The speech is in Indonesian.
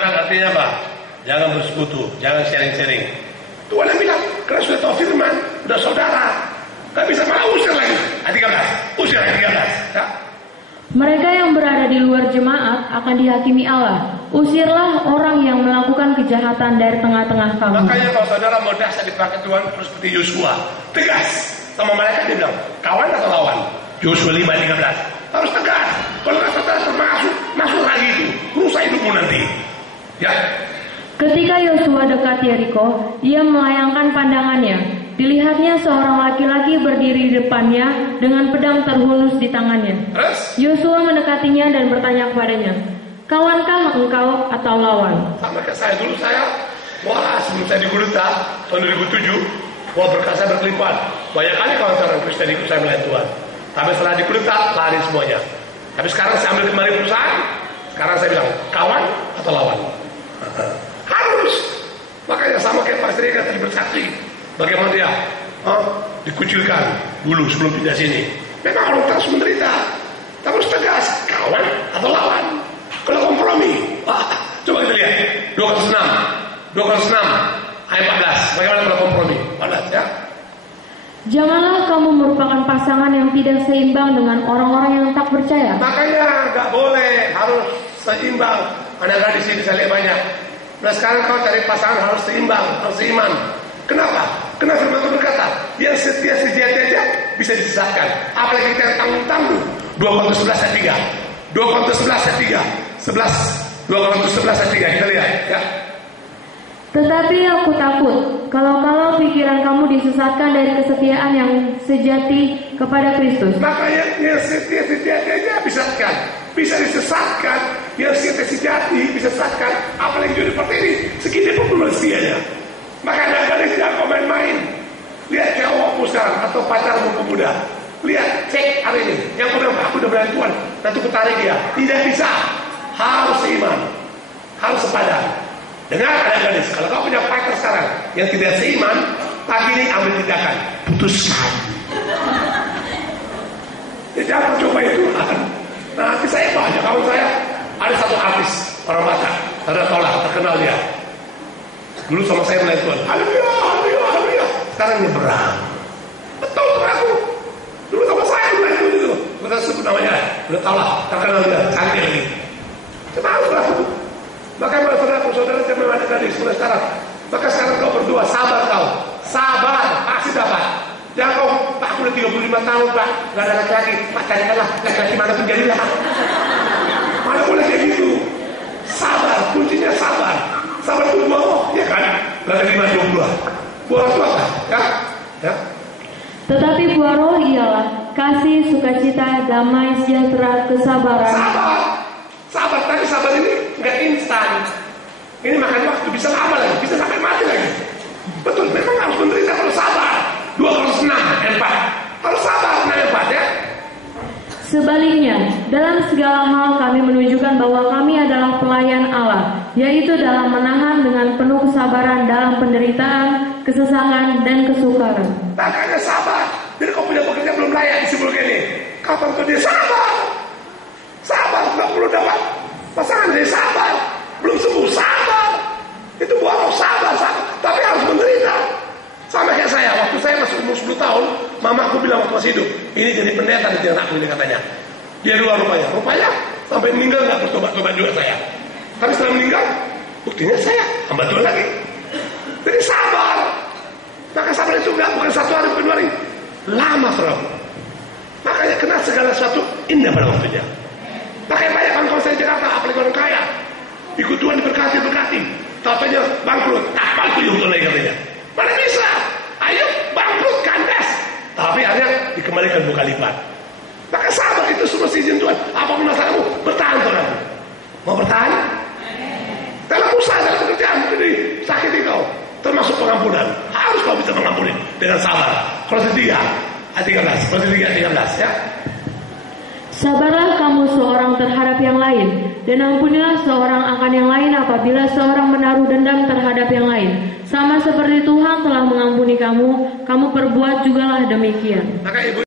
Artinya apa? Jangan bersekutu, jangan sharing-sharing. Tuhan yang bilang, karena sudah tahu firman, sudah saudara, gak bisa malah usir lagi. Ayat 13, usir ayat 13. Ya? Mereka yang berada di luar jemaat akan dihakimi Allah. Usirlah orang yang melakukan kejahatan dari tengah-tengah kamu. Makanya kalau saudara mau dasar dipakai Tuhan harus seperti Yosua, tegas sama mereka. Dia bilang, kawan atau lawan? Yosua 5 ayat 13. Harus tegas. Kalau nggak saudara masuk lagi itu, rusak hidupmu nanti. Ya. Ketika Yosua dekat Yeriko, ia melayangkan pandangannya. Dilihatnya seorang laki-laki berdiri di depannya dengan pedang terhunus di tangannya. Yosua mendekatinya dan bertanya kepadanya, kawankah engkau atau lawan? Sama kayak saya dulu, sebelum saya digulita tahun 2007, berkat saya berkelimpahan. Banyak kali kawan-kawan Kristen ikut saya melayani Tuhan. Tapi setelah digulita, lari semuanya. Tapi sekarang saya ambil kembali perusahaan. Sekarang saya bilang, kawan atau lawan? Harus. Makanya sama kayak Pak Sri tadi bersaksi. Bagaimana dia dikucilkan dulu sebelum pindah sini. Memang orang terus menderita. Tapi harus tegas, kawan atau lawan. Kalau kompromi, coba kita lihat 2 Korintus 6 ayat 14. Bagaimana kalau kompromi? Padat ya. Janganlah kamu merupakan pasangan yang tidak seimbang dengan orang-orang yang tak percaya. Makanya nggak boleh, harus seimbang. Anak-anak di sini saya lihat banyak. Nah sekarang kau cari pasangan harus seimbang, harus seiman. Kenapa? Karena firman Tuhan berkata, yang setia sejati aja bisa disesatkan. Apalagi kita yang tanggung-tanggung. 2 Korintus 11 ayat 3. 2 Korintus 11 ayat 3. 2 Korintus 11 ayat 3. Kita lihat ya. Tetapi aku takut kalau pikiran kamu disesatkan dari kesetiaan yang sejati kepada Kristus. Makanya yang setia sejati aja bisa disesatkan. Yang setia sejati bisa disesatkan. Apalagi jadi seperti ini, segini pun belum setianya. Maka ada jangan main-main. Lihat cowokmu sekarang atau pacarmu pemuda. Lihat, cek hari ini. Yang bilang aku udah berani Tuhan, nanti kutarik dia. Tidak bisa. Harus seiman, harus sepadan. Dengar ada gadis, kalau kau punya pacar sekarang yang tidak seiman, pagi ini ambil tindakan, putuskan. Ya, jangan coba itu. Nanti saya banyak kawan saya. Ada satu artis orang Batak, ada tolak terkenal dia. Dulu sama saya melayani Tuhan, haleluya. Sekarang nyebrang. Betul tuh aku. Dulu sama saya melayani Tuhan itu. Kita sebut namanya, udah tolak terkenal dia, cantik lagi. Kenapa aku? Maka saudara jangan ada gadis mulai sekarang. Maka sekarang kau berdua sabar kau. Sabar, pasti dapat. Jangan kau, Pak aku udah 35 tahun Pak, gak ada laki-laki. Pak carikanlah laki-laki mana pun jadilah. Mana boleh kayak gitu. Sabar, kuncinya sabar. Sabar itu buah, ya kan? Gak ada 5-22. Buah itu apa? Ya? Tetapi buah roh ialah kasih, sukacita, damai, sejahtera, kesabaran. Sabar, tapi sabar ini nggak instan. Ini makan waktu, bisa lama lagi, bisa sampai mati lagi. Betul, memang harus menderita kalau sabar. 2 Korintus 6 ayat 4. Harus sabar, 6 ayat 4 ya. Sebaliknya, dalam segala hal kami menunjukkan bahwa kami adalah pelayan Allah, yaitu dalam menahan dengan penuh kesabaran dalam penderitaan, kesesakan, dan kesukaran. Makanya sabar. Jadi kau punya pekerjaan belum layak di sebelum ini. Kapan tuh dia sabar? Sabar, nggak perlu dapat pasangan dia sabar. Belum sembuh, sabar. Itu buah roh, sabar. Tapi harus menderita. Sama kayak saya, waktu saya masih umur 10 tahun, mama aku bilang waktu masih hidup, ini jadi pendeta di anakku ini katanya. Dia luar rupanya sampai meninggal nggak bertobat-tobat juga saya. Tapi setelah meninggal, buktinya saya hamba Tuhan lagi. Jadi sabar. Maka sabar itu bukan 1 hari, bukan 2 hari, lama saudara. Makanya kena segala sesuatu indah pada waktunya. Makanya banyak kawan-kawan saya di Jakarta, apalagi orang kaya, ikut Tuhan diberkati, tapi bangkrut, apa itu yang Tuhan lagi katanya? Mana bisa? Ayo bangkrut, kandas. Tapi akhirnya dikembalikan 2 kali lipat. Maka sabar itu semua izin Tuhan. Apapun masalahmu, bertahan Tuhan. Mau bertahan? Dalam usaha, dalam pekerjaan, jadi sakiti kau. Termasuk pengampunan. Harus kau bisa mengampuni dengan sabar. Kolose 3 ayat 13. Kolose 3 ayat 13 ya. Sabarlah kamu seorang terhadap yang lain, dan ampunilah seorang akan yang lain apabila seorang menaruh dendam terhadap yang lain. Sama seperti Tuhan telah mengampuni kamu, kamu perbuat jugalah demikian. Maka ibu